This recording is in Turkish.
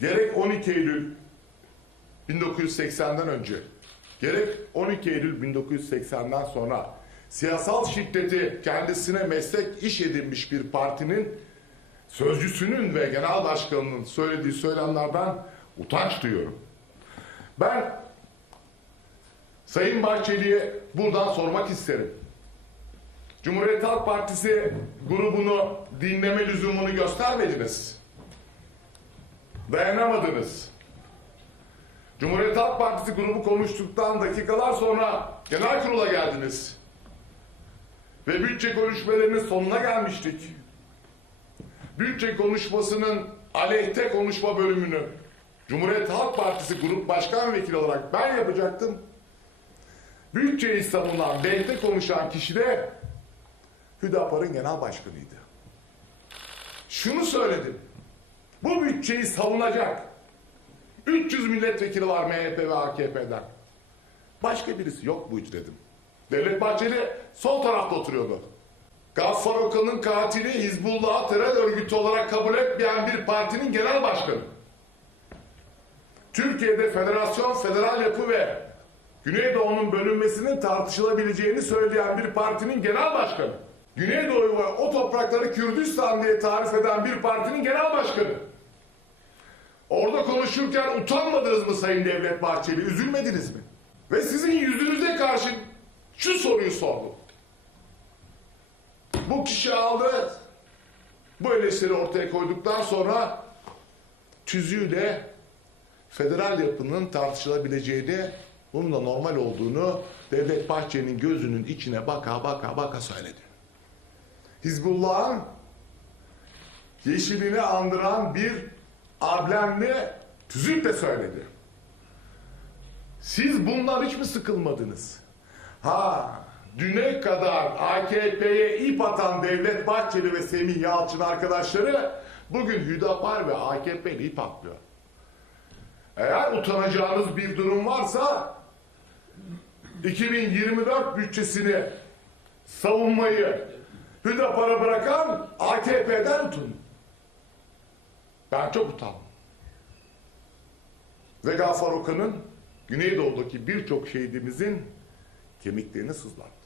gerek 12 Eylül 1980'den önce, gerek 12 Eylül 1980'den sonra siyasal şiddeti kendisine meslek iş edinmiş bir partinin sözcüsünün ve genel başkanının söylediği söylemlerden utanç duyuyorum. Ben Sayın Bahçeli'ye buradan sormak isterim. Cumhuriyet Halk Partisi grubunu dinleme lüzumunu göstermediniz. Dayanamadınız. Cumhuriyet Halk Partisi grubu konuştuktan dakikalar sonra genel kurula geldiniz. Ve bütçe konuşmalarının sonuna gelmiştik. Bütçe konuşmasının aleyhte konuşma bölümünü Cumhuriyet Halk Partisi Grup Başkan Vekili olarak ben yapacaktım. Bütçeyi savunan, lehte konuşan kişi de Hüdapar'ın genel başkanıydı. Şunu söyledim. Bu bütçeyi savunacak 300 milletvekili var MHP ve AKP'den. Başka birisi yok bu dedim. Devlet Bahçeli sol tarafta oturuyordu. Gaffar Okan'ın katili Hizbullah'ı terör örgütü olarak kabul etmeyen bir partinin genel başkanı. Türkiye'de federasyon, federal yapı ve Güneydoğu'nun bölünmesinin tartışılabileceğini söyleyen bir partinin genel başkanı. Güneydoğu ve o toprakları Kürdistan diye tarif eden bir partinin genel başkanı. Orada konuşurken utanmadınız mı Sayın Devlet Bahçeli? Üzülmediniz mi? Ve sizin yüzünüze karşı şu soruyu sordum. Bu kişi aldı, bu eleştiri ortaya koyduktan sonra tüzüğüyle federal yapının tartışılabileceğini, bunun da normal olduğunu Devlet Bahçeli'nin gözünün içine baka baka baka söyledi. Hizbullah'ın yeşilini andıran bir amblemli tüzükle söyledi. Siz bundan hiç mi sıkılmadınız? Ha, düne kadar AKP'ye ip atan Devlet Bahçeli ve Semih Yalçın arkadaşları bugün Hüdapar ve AKP'ye ip atlıyor. Eğer utanacağınız bir durum varsa 2024 bütçesini savunmayı Hüdapar'a bırakan AKP'den utanın. Ben çok utandım. Ve Gaffar Okan'ın Güneydoğu'daki birçok şehidimizin kemiklerini sızlattı.